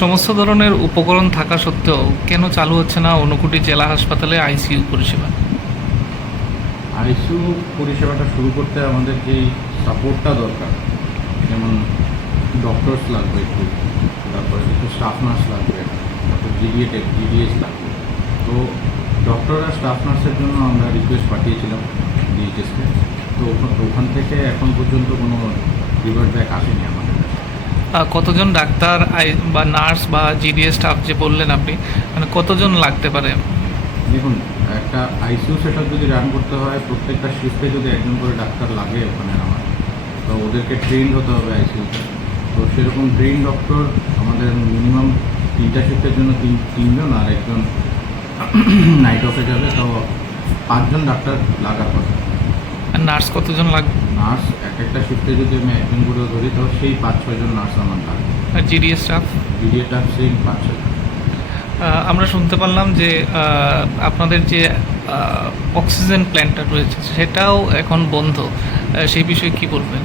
সমস্ত ধরনের উপকরণ থাকা সত্ত্বেও কেন চালু হচ্ছে না ঊনকোটি জেলা হাসপাতালে আইসিইউ পরিষেবা? আইসিইউ পরিষেবাটা শুরু করতে আমাদের যেই সাপোর্টটা দরকার, যেমন ডক্টরস লাগবে একটু, তারপরে কিছু স্টাফ নার্স লাগবে, তারপর জিডিএস লাগবে। তো ডক্টর আর স্টাফ নার্সের জন্য আমরা রিকোয়েস্ট পাঠিয়েছিলাম ডিএইচএসকে। তো ওখান থেকে এখন পর্যন্ত কোনো রিভার্ট ব্যাক আসেনি আমাদের কাছে। কতজন ডাক্তার বা নার্স বা জিডিএস স্টাফ যে বললেন আপনি, মানে কতজন লাগতে পারে? দেখুন, একটা আইসিইউ সেট আপ যদি রান করতে হয়, প্রত্যেকটা শিফটে যদি একজন করে ডাক্তার লাগে ওখানে আমার, তো ওদেরকে ট্রেন্ড হতে হবে আইসিইউতে। তো সেরকম ট্রেন ডক্টর আমাদের মিনিমাম 3টা শিফটের জন্য তিনজন, আর একজন নাইট অফে যাবে। তো 5জন ডাক্তার লাগার কথা। আর নার্স কতজন লাগবে? নার্স একটা শিফটে যদি আমি একজন করেও ধরি, তো সেই 5-6জন নার্স আমার লাগবে। আর জিডিএস স্টাফ? ডিডিএটা সেই 5-6জন। আমরা শুনতে পারলাম যে আপনাদের যে অক্সিজেন প্ল্যান্টটা রয়েছে সেটাও এখন বন্ধ, সেই বিষয়ে কি বলবেন?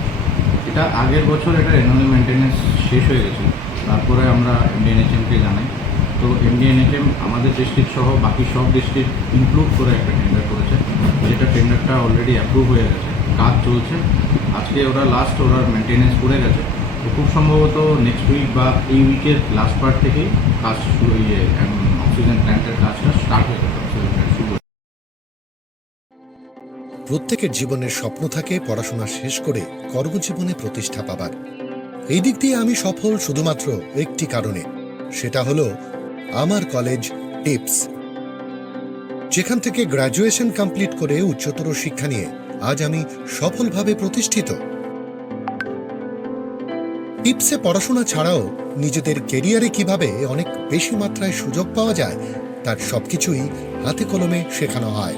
এটা আগের বছর এটা অ্যানুয়াল মেনটেন্যান্স শেষ হয়ে গেছে, তারপরে আমরা এমডিএনএচএমকে জানাই। তো এমডিএনএচএম আমাদের ডিস্ট্রিক্ট সহ বাকি সব ডিস্ট্রিক্ট ইনক্লুড করে একটা টেন্ডার করেছে, যেটা টেন্ডারটা অলরেডি অ্যাপ্রুভ হয়ে গেছে, কাজ চলছে। আজকে ওরা ওরা মেনটেন্যান্স করে গেছে। তো খুব সম্ভবত নেক্সট উইক বা এই উইকের লাস্ট পার্ট থেকেই কাজ শুরু, অক্সিজেন প্ল্যান্টের কাজটা স্টার্ট হয়ে যাবে, অক্সিজেন প্ল্যান্ট শুরু। প্রত্যেকের জীবনের স্বপ্ন থাকে পড়াশোনা শেষ করে কর্মজীবনে প্রতিষ্ঠা পাবার। এই দিক দিয়ে আমি সফল শুধুমাত্র একটি কারণে, সেটা হলো আমার কলেজ টিপস, যেখান থেকে গ্র্যাজুয়েশন কমপ্লিট করে উচ্চতর শিক্ষা নিয়ে আজ আমি সফলভাবে প্রতিষ্ঠিত। টিপসে পড়াশোনা ছাড়াও নিজেদের কেরিয়ারে কিভাবে অনেক বেশি মাত্রায় সুযোগ পাওয়া যায় তার সবকিছুই হাতে কলমে শেখানো হয়।